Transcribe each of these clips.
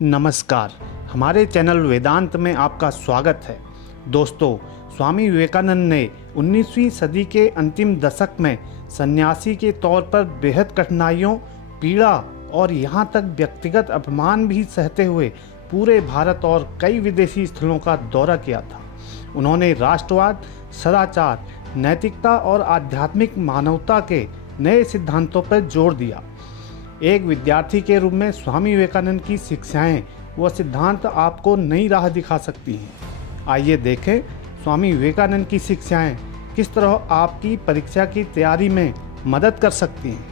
नमस्कार, हमारे चैनल वेदांत में आपका स्वागत है। दोस्तों, स्वामी विवेकानंद ने 19वीं सदी के अंतिम दशक में सन्यासी के तौर पर बेहद कठिनाइयों, पीड़ा और यहाँ तक व्यक्तिगत अपमान भी सहते हुए पूरे भारत और कई विदेशी स्थलों का दौरा किया था। उन्होंने राष्ट्रवाद, सदाचार, नैतिकता और आध्यात्मिक मानवता के नए सिद्धांतों पर जोर दिया। एक विद्यार्थी के रूप में स्वामी विवेकानंद की शिक्षाएं व सिद्धांत आपको नई राह दिखा सकती हैं। आइए देखें स्वामी विवेकानंद की शिक्षाएं किस तरह आपकी परीक्षा की तैयारी में मदद कर सकती हैं।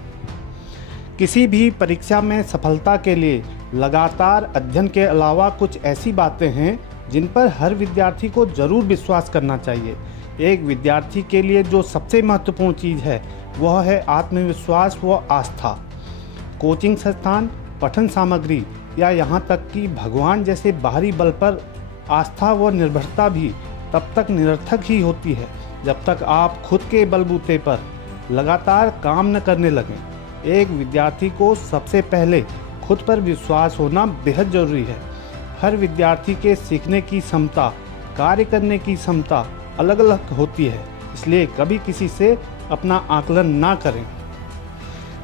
किसी भी परीक्षा में सफलता के लिए लगातार अध्ययन के अलावा कुछ ऐसी बातें हैं जिन पर हर विद्यार्थी को जरूर विश्वास करना चाहिए। एक विद्यार्थी के लिए जो सबसे महत्वपूर्ण चीज़ है वह है आत्मविश्वास व आस्था। कोचिंग संस्थान, पठन सामग्री या यहाँ तक कि भगवान जैसे बाहरी बल पर आस्था व निर्भरता भी तब तक निरर्थक ही होती है जब तक आप खुद के बलबूते पर लगातार काम न करने लगें। एक विद्यार्थी को सबसे पहले खुद पर विश्वास होना बेहद ज़रूरी है। हर विद्यार्थी के सीखने की क्षमता, कार्य करने की क्षमता अलग अलग होती है, इसलिए कभी किसी से अपना आकलन ना करें।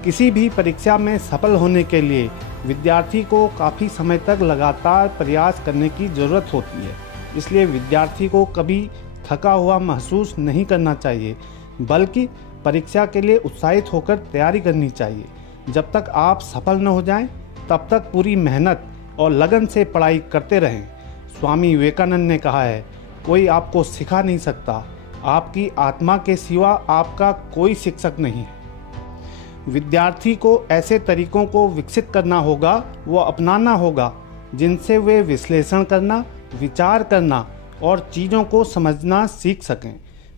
किसी भी परीक्षा में सफल होने के लिए विद्यार्थी को काफ़ी समय तक लगातार प्रयास करने की ज़रूरत होती है, इसलिए विद्यार्थी को कभी थका हुआ महसूस नहीं करना चाहिए, बल्कि परीक्षा के लिए उत्साहित होकर तैयारी करनी चाहिए। जब तक आप सफल न हो जाएं, तब तक पूरी मेहनत और लगन से पढ़ाई करते रहें। स्वामी विवेकानंद ने कहा है, कोई आपको सिखा नहीं सकता, आपकी आत्मा के सिवा आपका कोई शिक्षक नहीं है। विद्यार्थी को ऐसे तरीकों को विकसित करना होगा, वो अपनाना होगा जिनसे वे विश्लेषण करना, विचार करना और चीज़ों को समझना सीख सकें।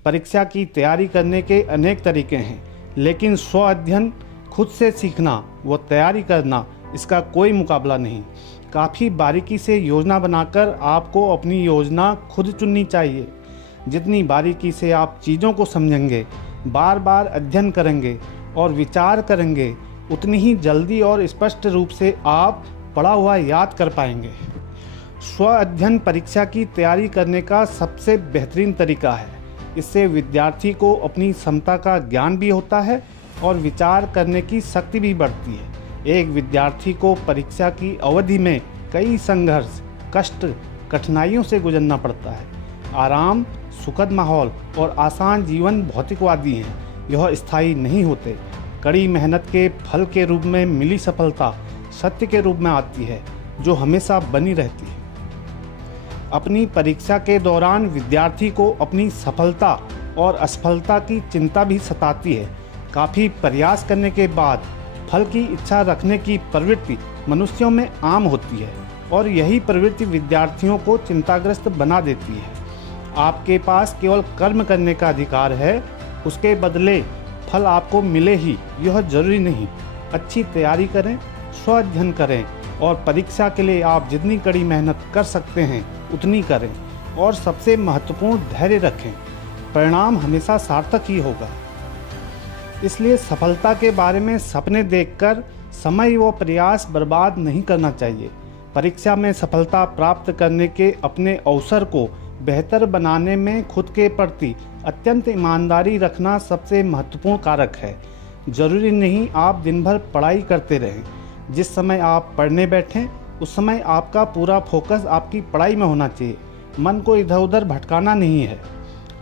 परीक्षा की तैयारी करने के अनेक तरीके हैं, लेकिन स्व अध्ययन, खुद से सीखना व तैयारी करना, इसका कोई मुकाबला नहीं। काफ़ी बारीकी से योजना बनाकर आपको अपनी योजना खुद चुननी चाहिए। जितनी बारीकी से आप चीज़ों को समझेंगे, बार बार अध्ययन करेंगे और विचार करेंगे, उतनी ही जल्दी और स्पष्ट रूप से आप पढ़ा हुआ याद कर पाएंगे। स्व अध्ययन परीक्षा की तैयारी करने का सबसे बेहतरीन तरीका है। इससे विद्यार्थी को अपनी क्षमता का ज्ञान भी होता है और विचार करने की शक्ति भी बढ़ती है। एक विद्यार्थी को परीक्षा की अवधि में कई संघर्ष, कष्ट, कठिनाइयों से गुजरना पड़ता है। आराम, सुखद माहौल और आसान जीवन भौतिकवादी हैं, यह स्थायी नहीं होते। कड़ी मेहनत के फल के रूप में मिली सफलता सत्य के रूप में आती है, जो हमेशा बनी रहती है। अपनी परीक्षा के दौरान विद्यार्थी को अपनी सफलता और असफलता की चिंता भी सताती है। काफ़ी प्रयास करने के बाद फल की इच्छा रखने की प्रवृत्ति मनुष्यों में आम होती है और यही प्रवृत्ति विद्यार्थियों को चिंताग्रस्त बना देती है। आपके पास केवल कर्म करने का अधिकार है, उसके बदले फल आपको मिले ही यह जरूरी नहीं। अच्छी तैयारी करें, स्व अध्ययन करें और परीक्षा के लिए आप जितनी कड़ी मेहनत कर सकते हैं उतनी करें और सबसे महत्वपूर्ण धैर्य रखें। परिणाम हमेशा सार्थक ही होगा। इसलिए सफलता के बारे में सपने देखकर समय व प्रयास बर्बाद नहीं करना चाहिए। परीक्षा में सफलता प्राप्त करने के अपने अवसर को बेहतर बनाने में खुद के प्रति अत्यंत ईमानदारी रखना सबसे महत्वपूर्ण कारक है। जरूरी नहीं आप दिन भर पढ़ाई करते रहें। जिस समय आप पढ़ने बैठें उस समय आपका पूरा फोकस आपकी पढ़ाई में होना चाहिए। मन को इधर उधर भटकाना नहीं है।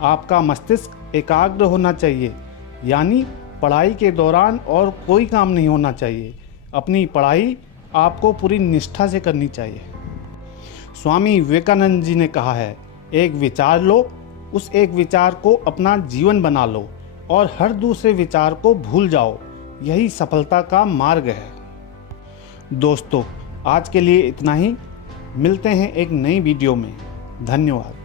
आपका मस्तिष्क एकाग्र होना चाहिए, यानी पढ़ाई के दौरान और कोई काम नहीं होना चाहिए। अपनी पढ़ाई आपको पूरी निष्ठा से करनी चाहिए। स्वामी विवेकानंद जी ने कहा है, एक विचार लो, उस एक विचार को अपना जीवन बना लो और हर दूसरे विचार को भूल जाओ। यही सफलता का मार्ग है। दोस्तों, आज के लिए इतना ही। मिलते हैं एक नई वीडियो में। धन्यवाद।